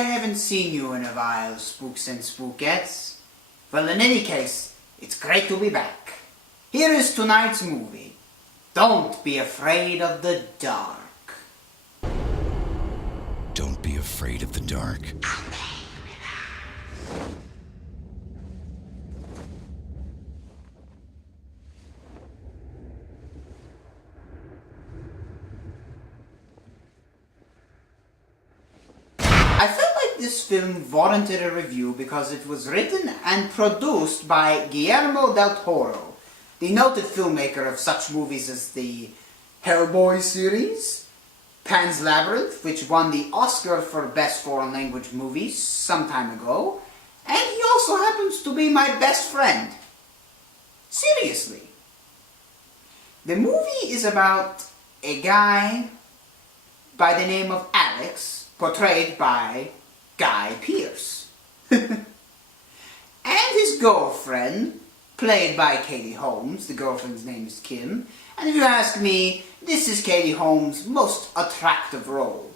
haven't seen you in a while, Spooks and Spookettes. Well, in any case, it's great to be back. Here is tonight's movie. Don't be afraid of the dark. Don't be afraid of the dark. I felt like this film warranted a review because it was written and produced by Guillermo del Toro, the noted filmmaker of such movies as the Hellboy series, Pan's Labyrinth, which won the Oscar for Best Foreign Language Movie some time ago, and he also happens to be my best friend. Seriously. The movie is about a guy by the name of Alex, portrayed by Guy Pearce, and his girlfriend, played by Katie Holmes. The girlfriend's name is Kim, and if you ask me, this is Katie Holmes' most attractive role.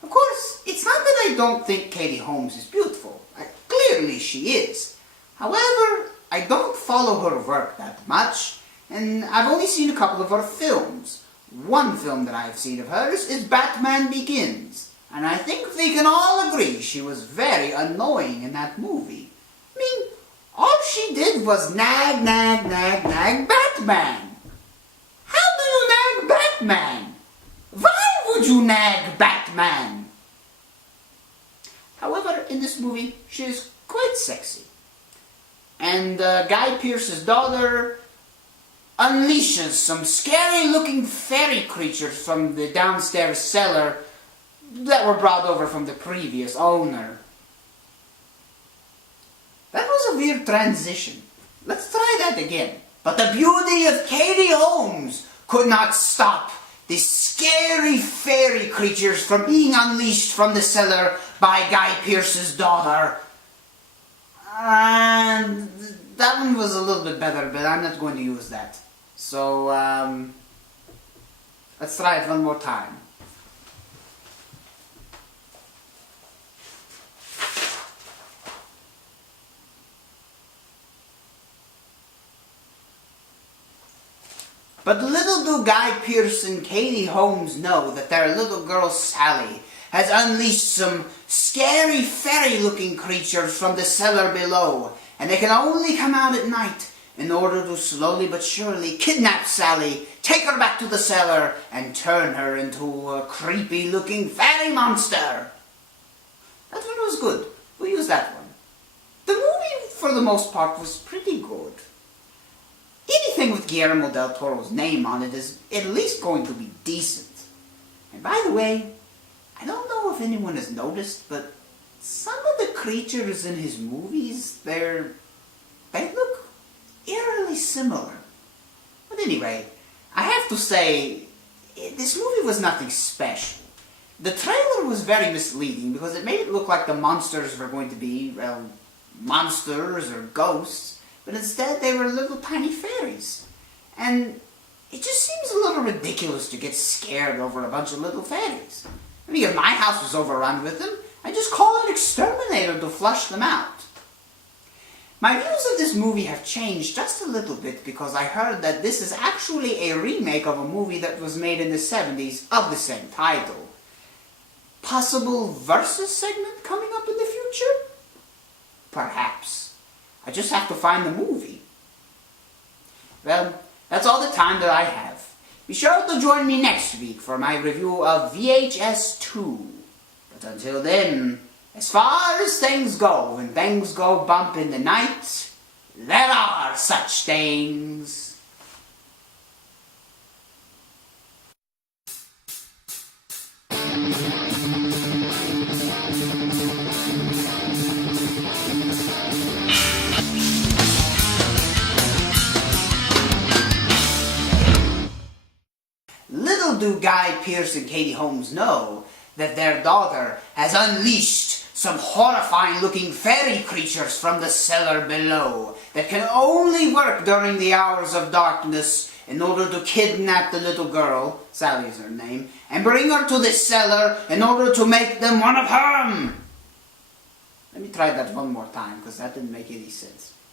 Of course, it's not that I don't think Katie Holmes is beautiful. Clearly she is. However, I don't follow her work that much, and I've only seen a couple of her films. One film that I've seen of hers is Batman Begins, and I think we can all agree she was very annoying in that movie. I mean, all she did was nag Batman. How do you nag Batman? Why would you nag Batman? However, in this movie, she is quite sexy. And Guy Pearce's daughter unleashes some scary-looking fairy creatures from the downstairs cellar that were brought over from the previous owner. That was a weird transition. Let's try that again. But the beauty of Katie Holmes could not stop the scary fairy creatures from being unleashed from the cellar by Guy Pearce's daughter. And that one was a little bit better, but I'm not going to use that. So, let's try it one more time. But little do Guy Pearce and Katie Holmes know that their little girl Sally has unleashed some scary fairy-looking creatures from the cellar below, and they can only come out at night in order to slowly but surely kidnap Sally, take her back to the cellar, and turn her into a creepy-looking fairy monster. That one was good. We'll use that one. The movie, for the most part, was pretty good. Anything with Guillermo del Toro's name on it is at least going to be decent. And by the way, I don't know if anyone has noticed, but some of the creatures in his movies, they look eerily similar. But anyway, I have to say, this movie was nothing special. The trailer was very misleading because it made it look like the monsters were going to be, well, monsters or ghosts. But instead, they were little tiny fairies. And it just seems a little ridiculous to get scared over a bunch of little fairies. I mean, if my house was overrun with them, I'd just call an exterminator to flush them out. My views of this movie have changed just a little bit because I heard that this is actually a remake of a movie that was made in the 70s of the same title. Possible Versus segment coming up in the future? Perhaps. I just have to find the movie. Well, that's all the time that I have. Be sure to join me next week for my review of VHS 2. But until then, as far as things go, when things go bump in the night, there are such things. Little do Guy Pearce and Katie Holmes know that their daughter has unleashed some horrifying-looking fairy creatures from the cellar below that can only work during the hours of darkness in order to kidnap the little girl, Sally is her name, and bring her to the cellar in order to make them one of them. Let me try that one more time, because that didn't make any sense.